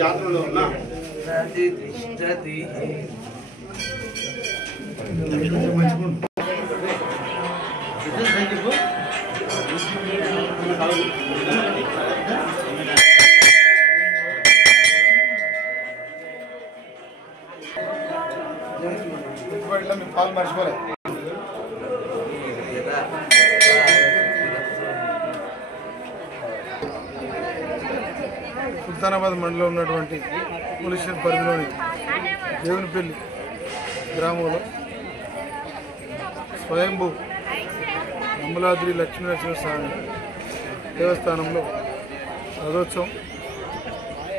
జాతరలో ఉన్నా పాలు మర్చిపోలే సుల్తానాబాద్ మండలంలో ఉన్నటువంటి పోలీస్ స్టేషన్ పరిధిలోని దేవునిపల్లి గ్రామంలో స్వయంభూ అమలాద్రి లక్ష్మీనరసింహస్వామి దేవస్థానంలో రథోత్సవం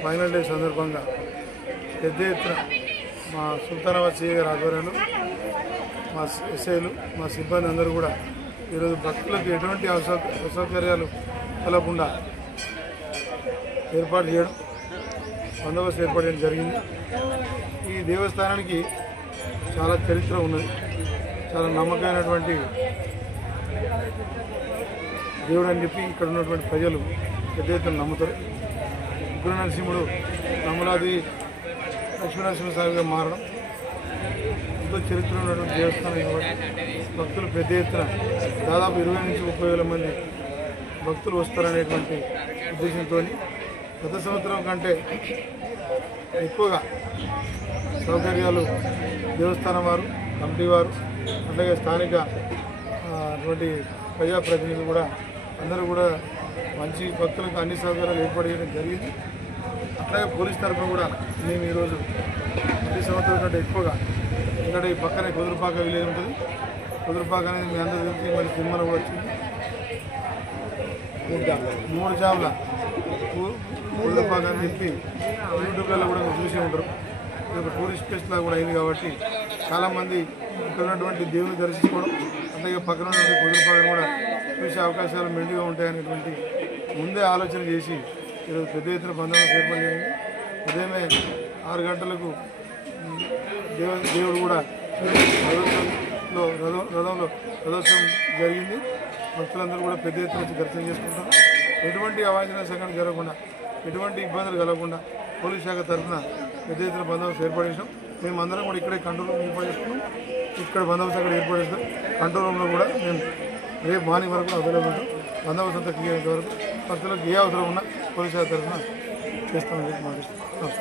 ఫైనల్ డే సందర్భంగా పెద్ద ఎత్తున మా సుల్తానాబాద్ సిఐ గారి ఆధ్వర్యంలో మా ఎస్ఐలు మా సిబ్బంది అందరూ కూడా ఈరోజు భక్తులకు ఎటువంటి అసౌకర్యాలు కలగకుండా ఏర్పాటు చేయడం బందోబస్తు ఏర్పాటు చేయడం జరిగింది. ఈ దేవస్థానానికి చాలా చరిత్ర ఉన్నది, చాలా నమ్మకమైనటువంటి దేవుడు అని చెప్పి ఇక్కడ ఉన్నటువంటి ప్రజలు పెద్ద ఎత్తున నమ్ముతారు. ఉగ్ర నరసింహుడు అమలాద్రి లక్ష్మీనరసింహస్వామిగా మారడం ఎంతో చరిత్ర ఉన్నటువంటి దేవస్థానం కాబట్టి భక్తులు పెద్ద ఎత్తున దాదాపు 20 నుంచి 30,000 మంది భక్తులు వస్తారనేటువంటి ఉద్దేశంతో గత సంవత్సరం కంటే ఎక్కువగా సౌకర్యాలు దేవస్థానం వారు, కమిటీ వారు, అలాగే స్థానిక అటువంటి ప్రజాప్రతినిధులు కూడా అందరూ కూడా మంచి భక్తులకు అన్ని సౌకర్యాలు ఏర్పాటు చేయడం జరిగింది. అట్లాగే పోలీస్ తరఫున కూడా మేము ఈరోజు ప్రతి సంవత్సరం కంటే ఎక్కువగా ఇక్కడ ఈ పక్కనే కుదురుపాక విలేజ్ ఉంటుంది. కుదురుపాక అనేది మీ అందరూ తెలిసి మళ్ళీ తిమ్మల కూడా వచ్చింది. 3 జాబ్ల కుదురుపాక అని చెప్పి యూట్యూబ్లలో కూడా మీరు చూసే ఉంటారు. ఇది ఒక టూరిస్ట్ ప్లేస్ లాగా కూడా అయింది కాబట్టి చాలామంది ఇక్కడ ఉన్నటువంటి దేవుని దర్శించుకోవడం, అలాగే పక్కన ఉన్నటువంటి కుదురుపాకను కూడా చూసే అవకాశాలు మెండుగా ఉంటాయనేటువంటి ముందే ఆలోచన చేసి ఈరోజు పెద్ద ఎత్తున బందోబస్తు ఏర్పాటు చేయండి. ఉదయమే 6 గంటలకు దేవుడు కూడా రథోత్సవం జరిగింది. భక్తులందరూ కూడా పెద్ద ఎత్తున వచ్చి దర్శనం చేసుకుంటారు. ఎటువంటి అవాంఛనీయ సంఘటన జరగకుండా, ఎటువంటి ఇబ్బందులు కలగకుండా పోలీస్ శాఖ తరఫున పెద్ద ఎత్తున బందోబస్తు ఏర్పాటు చేసాం. మేమందరం కూడా ఇక్కడే కంట్రోల్ రూమ్ ఏర్పాటు చేసుకున్నాం. ఇక్కడ బందోబస్తు అక్కడ ఏర్పాటు చేస్తాం. కంట్రోల్ రూమ్లో కూడా మేము రేపు మార్నింగ్ వరకు అవైలబుల్ ఉంటాం. బందోబస్తు అంతా క్లియర్ అయ్యేంత వరకు భక్తులకు ఏ అవసరం ఉన్నా పోలీస్ శాఖ తరఫున చేస్తామని చెప్పి మాట్లాడుతున్నాం.